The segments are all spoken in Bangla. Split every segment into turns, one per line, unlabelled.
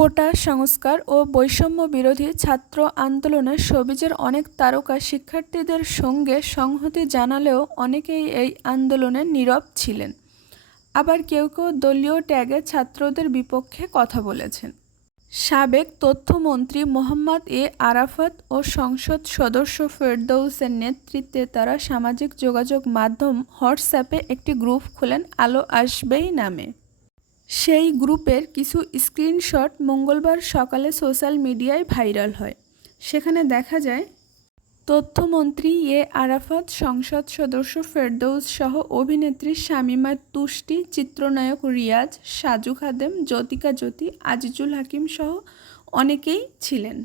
কোটা, সংস্কার ও বৈষম্য বিরোধী ছাত্র আন্দোলনে সবিজের অনেক তারকা শিক্ষার্থীদের সঙ্গে সংহতি জানালেও অনেকেই এই আন্দোলনে নীরব ছিলেন। আবার কেউ কেউ দলীয় ট্যাগে ছাত্রদের বিপক্ষে কথা বলেছেন। সাবেক তথ্যমন্ত্রী মোহাম্মদ এ আরাফাত ও সংসদ সদস্য ফেরদৌসের নেতৃত্বে তারা সামাজিক যোগাযোগ মাধ্যম হোয়াটসঅ্যাপে একটি গ্রুপ খোলেন, আলো আসবেই নামে। সেই গ্রুপের কিছু স্ক্রিনশট মঙ্গলবার সকালে সোশ্যাল মিডিয়ায় ভাইরাল হয়। সেখানে দেখা যায়, তথ্যমন্ত্রী এ আরাফাত, সংসদ সদস্য ফেরদৌস সহ অভিনেত্রী শামীমা তুষ্টি, চিত্রনায়ক রিয়াজ, সাজু খাদেম, জ্যোতিকা জ্যোতি, আজিজুল হাকিম সহ অনেকেই ছিলেন।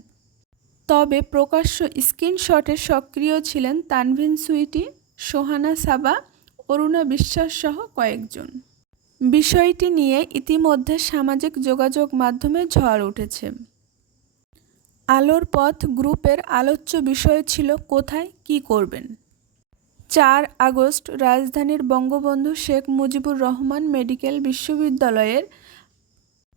তবে প্রকাশ্য স্ক্রিনশটে সক্রিয় ছিলেন তানভিন সুইটি, সোহানা সাবা, অরুণা বিশ্বাস সহ কয়েকজন। বিষয়টি নিয়ে ইতিমধ্যে সামাজিক যোগাযোগ মাধ্যমে ঝড় উঠেছে। আলোর পথ গ্রুপের আলোচ্য বিষয় ছিল কোথায় কি করবেন। চার আগস্ট রাজধানীর বঙ্গবন্ধু শেখ মুজিবুর রহমান মেডিকেল বিশ্ববিদ্যালয়ের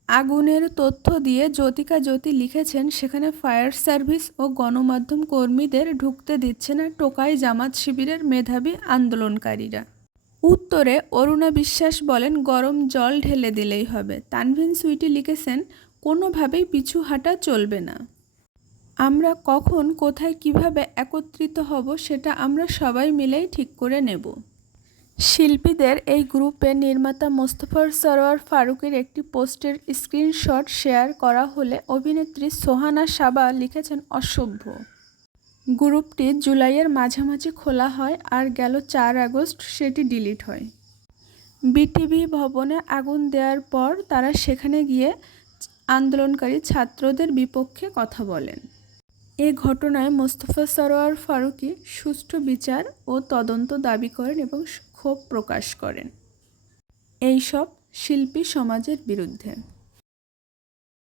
আগুনের তথ্য দিয়ে জ্যোতিকা জ্যোতি লিখেছেন, সেখানে ফায়ার সার্ভিস ও গণমাধ্যম কর্মীদের ঢুকতে দিচ্ছে না টোকাই জামাত শিবিরের মেধাবী আন্দোলনকারীরা। উত্তরে অরুণা বিশ্বাস বলেন, গরম জল ঢেলে দিলেই হবে। তানভিন সুইটি লিখেছেন, কোনোভাবেই পিছু হাঁটা চলবে না। আমরা কখন, কোথায়, কীভাবে একত্রিত হব সেটা আমরা সবাই মিলেই ঠিক করে নেব। শিল্পীদের এই গ্রুপে নির্মাতা মোস্তফার সরোয়ার ফারুকের একটি পোস্টের স্ক্রিনশট শেয়ার করা হলে অভিনেত্রী সোহানা সাবা লিখেছেন অসভ্য। গ্রুপটি জুলাইয়ের মাঝামাঝি খোলা হয় আর গেল চার আগস্ট সেটি ডিলিট হয়। বিটিভি ভবনে আগুন দেওয়ার পর তারা সেখানে গিয়ে আন্দোলনকারী ছাত্রদের বিপক্ষে কথা বলেন। এ ঘটনায় মোস্তফা সরোয়ার ফারুকি সুষ্ঠু বিচার ও তদন্ত দাবি করেন এবং ক্ষোভ প্রকাশ করেন। এইসব শিল্পী সমাজের বিরুদ্ধে।